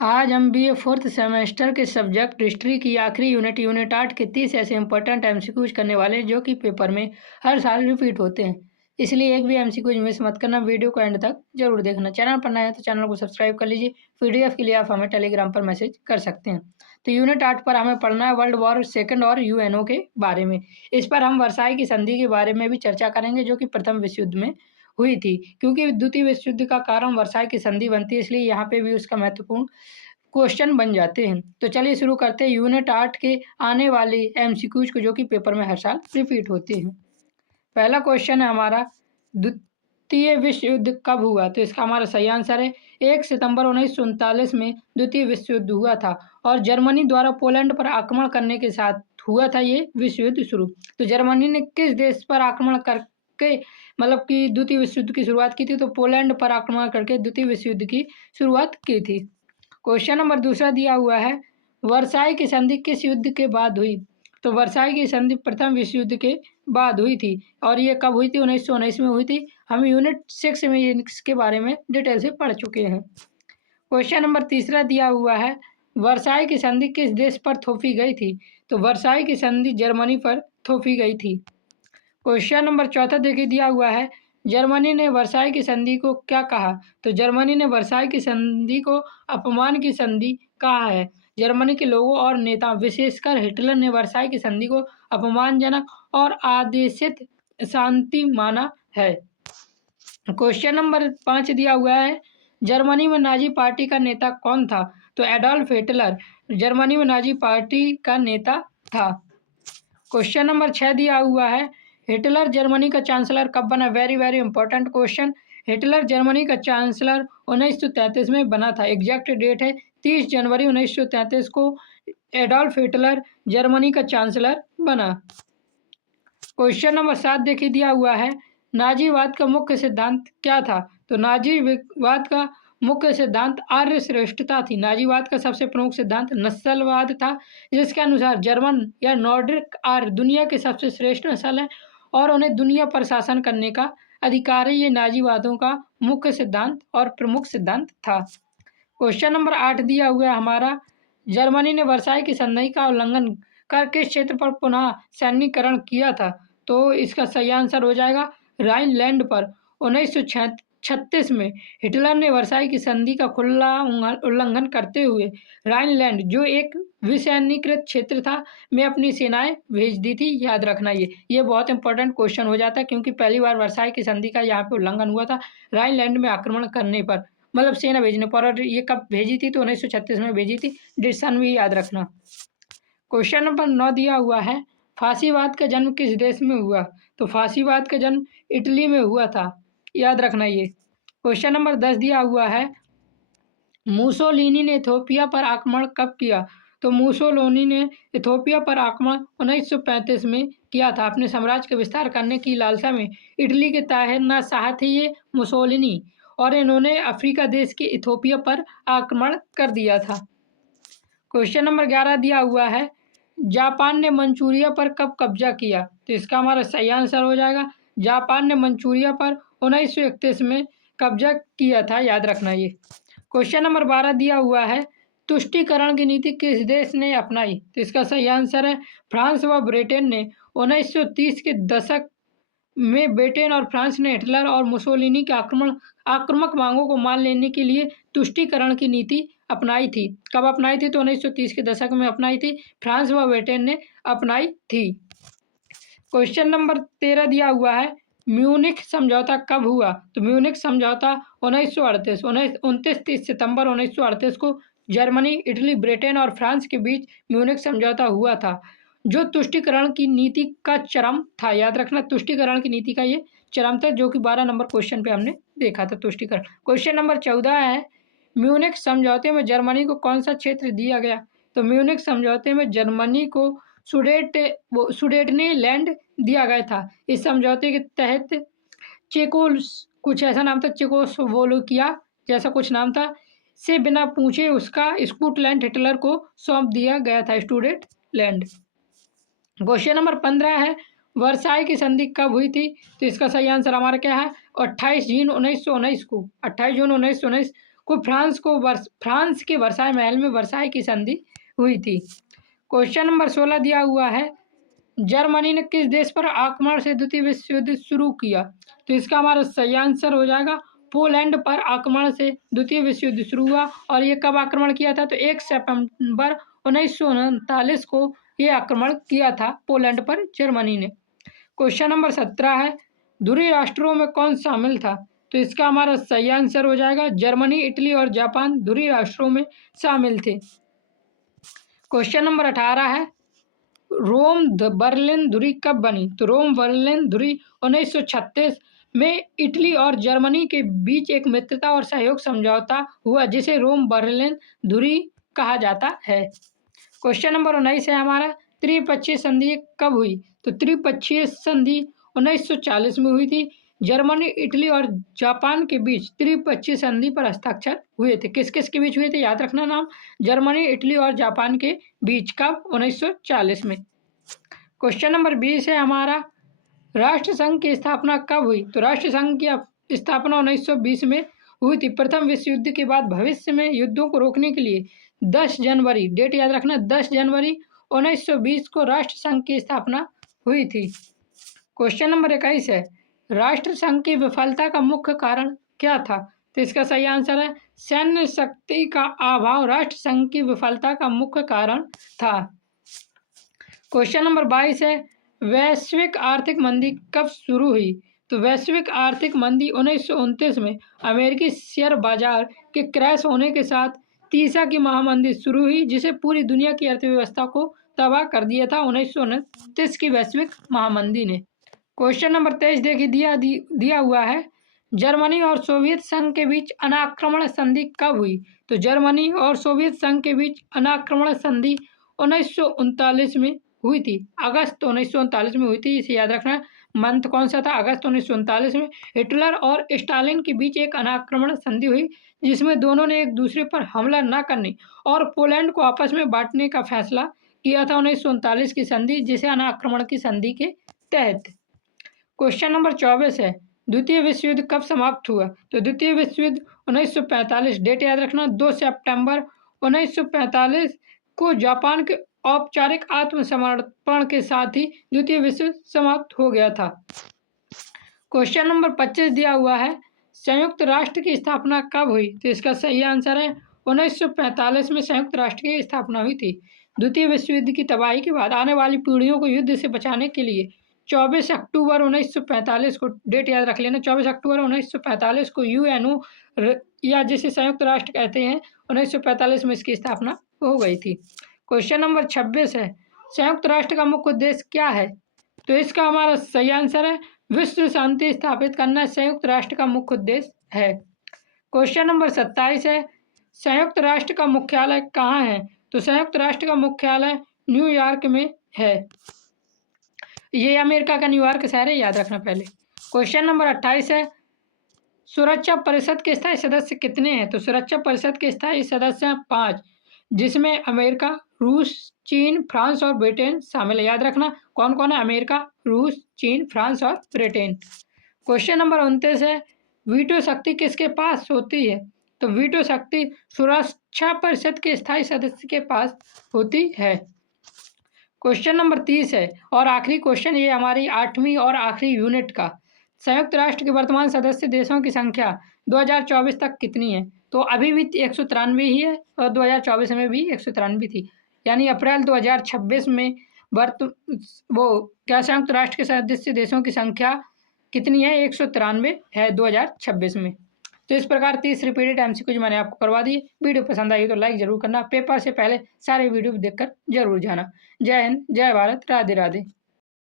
आज हम BA fourth semester के सब्जेक्ट हिस्ट्री की आखिरी यूनिट 8 के 30 ऐसे इंपॉर्टेंट एमसीक्यूज करने वाले हैं जो कि पेपर में हर साल रिपीट होते हैं। इसलिए एक भी एमसीक्यूज मिस मत करना, वीडियो को एंड तक जरूर देखना। चैनल पर नया है तो चैनल को सब्सक्राइब कर लीजिए। पीडीएफ के लिए आप हमें टेलीग्राम पर मैसेज कर सकते हैं। तो यूनिट 8 पर हमें पढ़ना है वर्ल्ड वॉर सेकेंड और यूएनओ के बारे में। इस पर हम वर्साई की संधि के बारे में भी चर्चा करेंगे जो कि प्रथम विश्व युद्ध में हुई थी। क्योंकि द्वितीय विश्व युद्ध का कारण वर्साई की संधि बनती है, इसलिए यहाँ पे भी उसका महत्वपूर्ण क्वेश्चन बन जाते हैं। तो चलिए शुरू करते हैं यूनिट 8 के आने वाले एमसीक्यूज को जो कि पेपर में हर साल रिपीट होते हैं। पहला क्वेश्चन है हमारा, द्वितीय विश्व युद्ध कब हुआ? तो इसका हमारा सही आंसर है 1 सितंबर 1939 में द्वितीय विश्व युद्ध हुआ था और जर्मनी द्वारा पोलैंड पर आक्रमण करने के साथ हुआ था ये विश्व युद्ध शुरू। तो जर्मनी ने किस देश पर आक्रमण करके मतलब कि द्वितीय विश्व युद्ध की शुरुआत की थी? तो पोलैंड पर आक्रमण करके द्वितीय विश्व युद्ध की शुरुआत की थी। क्वेश्चन नंबर दूसरा दिया हुआ है, वर्साई की संधि किस युद्ध के बाद हुई? तो वर्साई की संधि प्रथम विश्व युद्ध के बाद हुई थी और ये कब हुई थी? 1919 में हुई थी। हम यूनिट 6 में इसके बारे में डिटेल से पढ़ चुके हैं। क्वेश्चन नंबर तीसरा दिया हुआ है, वर्साई की संधि किस देश पर थोपी गई थी? तो वर्साई की संधि जर्मनी पर थोपी गई थी। क्वेश्चन नंबर चौथा देखिए दिया हुआ है, जर्मनी ने वर्साई की संधि को क्या कहा? तो जर्मनी ने वर्साई की संधि को अपमान की संधि कहा है। जर्मनी के लोगों और नेता विशेषकर हिटलर ने वर्साई की संधि को अपमानजनक और आदेशित शांति माना है। क्वेश्चन नंबर 5 दिया हुआ है, जर्मनी में नाजी पार्टी का नेता कौन था? तो एडोल्फ हिटलर जर्मनी में नाजी पार्टी का नेता था। क्वेश्चन नंबर 6 दिया हुआ है, हिटलर जर्मनी का चांसलर कब बना? Very very important question. Hitler Germany का चांसलर 1933 में बना था। एग्जैक्ट डेट है 30 जनवरी 1933 को एडोल्फ हिटलर जर्मनी का चांसलर बना। क्वेश्चन नंबर 7 देखिए दिया हुआ है, नाजीवाद का मुख्य सिद्धांत क्या था? तो नाजीवाद का मुख्य सिद्धांत आर्य श्रेष्ठता थी। नाजीवाद का सबसे प्रमुख सिद्धांत नस्लवाद था, जिसके अनुसार जर्मन या नॉर्डिक आर्य दुनिया के सबसे श्रेष्ठ नस्ल है और उन्हें दुनिया पर शासन करने का अधिकार है। ये नाजीवादों का मुख्य सिद्धांत और प्रमुख सिद्धांत था। क्वेश्चन नंबर 8 दिया हुआ है हमारा, जर्मनी ने वर्साई की संधि का उल्लंघन कर किस क्षेत्र पर पुनः सैन्यकरण किया था? तो इसका सही आंसर हो जाएगा राइनलैंड पर। 1936 में हिटलर ने वर्साई की संधि का खुला उल्लंघन करते हुए राइनलैंड, जो एक विसैन्यीकृत क्षेत्र था, में अपनी सेनाएं भेज दी थी। याद रखना ये बहुत इंपॉर्टेंट क्वेश्चन हो जाता है क्योंकि पहली बार वर्साई की संधि का यहाँ पे उल्लंघन हुआ था राइनलैंड में आक्रमण करने पर, मतलब सेना भेजने पर। और ये कब भेजी थी? तो 1936 में भेजी थी। डिसीजन भी याद रखना। क्वेश्चन नंबर 9 दिया हुआ है, फांसीवाद का जन्म किस देश में हुआ? तो फांसीवाद का जन्म इटली में हुआ था। याद रखना ये। क्वेश्चन नंबर 10 दिया हुआ है, मुसोलिनी ने इथोपिया पर आक्रमण कब किया? तो मुसोलिनी ने इथोपिया पर आक्रमण 1935 में किया था। अपने साम्राज्य का विस्तार करने की लालसा में इटली के तानाशाह थे ये मुसोलिनी, और इन्होंने अफ्रीका देश के इथोपिया पर आक्रमण कर दिया था। क्वेश्चन नंबर 11 दिया हुआ है, जापान ने मंचूरिया पर कब कब्जा किया? तो इसका हमारा सही आंसर हो जाएगा, जापान ने मंचूरिया पर 1931 में कब्जा किया था। याद रखना ये। क्वेश्चन नंबर 12 दिया हुआ है, तुष्टीकरण की नीति किस देश ने अपनाई? तो इसका सही आंसर है फ्रांस व ब्रिटेन ने। 1930 के दशक में ब्रिटेन और फ्रांस ने हिटलर और मुसोलिनी के आक्रामक मांगों को मान लेने के लिए तुष्टीकरण की नीति अपनाई थी। कब अपनाई थी? तो 1930 के दशक में अपनाई थी। फ्रांस व ब्रिटेन ने अपनाई थी। क्वेश्चन नंबर 13 दिया हुआ है, म्यूनिख समझौता कब हुआ? तो म्यूनिख समझौता 29 सितंबर 1938 को जर्मनी, इटली, ब्रिटेन और फ्रांस के बीच म्यूनिख समझौता हुआ था, जो तुष्टीकरण की नीति का चरम था। याद रखना, तुष्टीकरण की नीति का ये चरम था, जो कि 12 नंबर क्वेश्चन पे हमने देखा था तुष्टीकरण। क्वेश्चन नंबर 14 है, म्यूनिख समझौते में जर्मनी को कौन सा क्षेत्र दिया गया? तो म्यूनिख समझौते में जर्मनी को सुडेटनेलैंड दिया गया था। इस समझौते के तहत कुछ ऐसा नाम था, चेकोस्लोवाकिया जैसा कुछ नाम था, से बिना पूछे उसका स्कॉटलैंड हिटलर को सौंप दिया गया था, स्टुडेंटलैंड। क्वेश्चन नंबर 15 है, वर्साई की संधि कब हुई थी? तो इसका सही आंसर हमारा क्या है? 28 जून 1919 को। 28 जून 1919 को फ्रांस के वर्साई महल में वर्साई की संधि हुई थी। क्वेश्चन नंबर 16 दिया हुआ है, जर्मनी ने किस देश पर आक्रमण से द्वितीय विश्व युद्ध शुरू किया? तो इसका हमारा सही आंसर हो जाएगा पोलैंड पर आक्रमण से द्वितीय विश्व युद्ध शुरू हुआ। और ये कब आक्रमण किया था? तो 1 सितंबर 1939 को ये आक्रमण किया था पोलैंड पर जर्मनी ने। क्वेश्चन नंबर 17 है, ध्रुवीय राष्ट्रों में कौन शामिल था? तो इसका हमारा सही आंसर हो जाएगा जर्मनी, इटली और जापान ध्रुवीय राष्ट्रों में शामिल थे। क्वेश्चन नंबर 18 है, रोम बर्लिन धुरी कब बनी? तो रोम बर्लिन धुरी 1936 में इटली और जर्मनी के बीच एक मित्रता और सहयोग समझौता हुआ जिसे रोम बर्लिन धुरी कहा जाता है। क्वेश्चन नंबर 19 है हमारा, त्रिपक्षीय संधि कब हुई? तो त्रिपक्षीय संधि 1940 में हुई थी। जर्मनी, इटली और जापान के बीच त्रिपक्षीय संधि पर हस्ताक्षर हुए थे। किस किस के बीच हुए थे? याद रखना नाम, जर्मनी, इटली और जापान के बीच। कब? 1940 में। क्वेश्चन नंबर 20 है हमारा, राष्ट्र संघ की स्थापना कब हुई? तो राष्ट्र संघ की स्थापना 1920 में हुई थी। प्रथम विश्व युद्ध के बाद भविष्य में युद्धों को रोकने के लिए 10 जनवरी, डेट याद रखना, 10 जनवरी 1920 को राष्ट्र संघ की स्थापना हुई थी। क्वेश्चन नंबर 21 है, राष्ट्र संघ की विफलता का मुख्य कारण क्या था? तो इसका सही आंसर है सैन्य शक्ति का अभाव राष्ट्र संघ की विफलता का मुख्य कारण था। क्वेश्चन नंबर 22 है, वैश्विक आर्थिक मंदी कब शुरू हुई? तो वैश्विक आर्थिक मंदी 1929 में अमेरिकी शेयर बाजार के क्रैश होने के साथ तीसरा की महामंदी शुरू हुई जिसे पूरी दुनिया की अर्थव्यवस्था को तबाह कर दिया था 1929 की वैश्विक महामंदी ने। क्वेश्चन नंबर 23 देखिए दिया हुआ है, जर्मनी और सोवियत संघ के बीच अनाक्रमण संधि कब हुई? तो जर्मनी और सोवियत संघ के बीच अनाक्रमण संधि 1939 में हुई थी। अगस्त 1939 में हुई थी, इसे याद रखना। मंथ कौन सा था? अगस्त 1939 में। हिटलर और स्टालिन के बीच एक अनाक्रमण संधि हुई जिसमें दोनों ने एक दूसरे पर हमला न करने और पोलैंड को आपस में बांटने का फैसला किया था 1939 की संधि, जिसे अनाक्रमण की संधि के तहत। क्वेश्चन नंबर 24 है, द्वितीय विश्व युद्ध कब समाप्त हुआ? तो द्वितीय विश्व युद्ध 1945, डेट याद रखना, 2 सितंबर 1945 को जापान के औपचारिक आत्मसमर्पण के साथ ही द्वितीय विश्व समाप्त हो गया था। क्वेश्चन नंबर 25 दिया हुआ है, संयुक्त राष्ट्र की स्थापना कब हुई? तो इसका सही आंसर है 1945 में संयुक्त राष्ट्र की स्थापना हुई थी। द्वितीय विश्व युद्ध की तबाही के बाद आने वाली पीढ़ियों को युद्ध से बचाने के लिए 24 अक्टूबर 1945 को, डेट याद रख लेना, 24 अक्टूबर 1945 को यूएनओ या जिसे संयुक्त राष्ट्र कहते हैं 1945 में इसकी स्थापना हो गई थी। क्वेश्चन नंबर 26 है, संयुक्त राष्ट्र का मुख्य उद्देश्य क्या है? तो इसका हमारा सही आंसर है विश्व शांति स्थापित करना संयुक्त राष्ट्र का मुख्य उद्देश्य है। क्वेश्चन नंबर 27 है, संयुक्त राष्ट्र का मुख्यालय कहाँ है? तो संयुक्त राष्ट्र का मुख्यालय न्यूयॉर्क में है। ये अमेरिका का न्यूयॉर्क शहर है, याद रखना पहले। क्वेश्चन नंबर 28 है, सुरक्षा परिषद के स्थायी सदस्य कितने हैं? तो सुरक्षा परिषद के स्थायी सदस्य हैं 5, जिसमें अमेरिका, रूस, चीन, फ्रांस और ब्रिटेन शामिल है। याद रखना कौन कौन है? अमेरिका, रूस, चीन, फ्रांस और ब्रिटेन। क्वेश्चन नंबर 29 है, वीटो शक्ति किसके पास होती है? तो वीटो शक्ति सुरक्षा परिषद के स्थायी सदस्य के पास होती है। क्वेश्चन नंबर 30 है और आखिरी क्वेश्चन, ये हमारी 8वीं और आखिरी यूनिट का, संयुक्त राष्ट्र के वर्तमान सदस्य देशों की संख्या 2024 तक कितनी है? तो अभी भी 193 ही है और 2024 में भी 193 थी, यानी अप्रैल 2026 में संयुक्त राष्ट्र के सदस्य देशों की संख्या कितनी है? 193 है 2026 में। तो इस प्रकार 30 रिपीटेड एमसीक्यूज मैंने आपको करवा दिए। वीडियो पसंद आई तो लाइक जरूर करना, पेपर से पहले सारे वीडियो देखकर जरूर जाना। जय हिंद, जय भारत, राधे राधे।